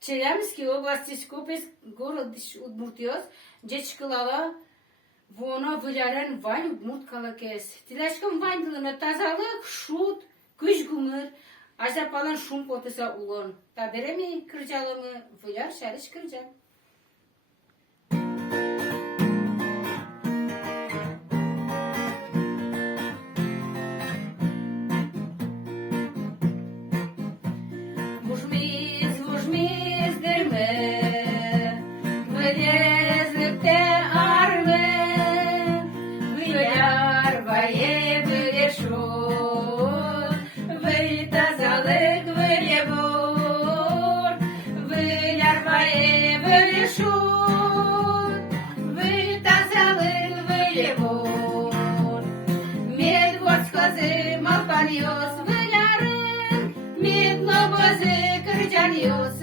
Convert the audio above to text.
Челябинской области, Скопец, город Удмуртиос, Дечкалала, Вона вылярен Вань Удмурткалакес. Тилашкам Вань дылына тазалык, шут, күч гумыр, ажапалан шум потыса улон. Та береми кыржалымы, выляр шарыш кыржал. Вужмиз дерме, вылезлыкте арме, выляр вае вылешот, выльтазалык вылевор, выляр вае вылешот, выльтазалык вылевор. Медводскозы малпаньос вылярын, меднобозы кырджаньос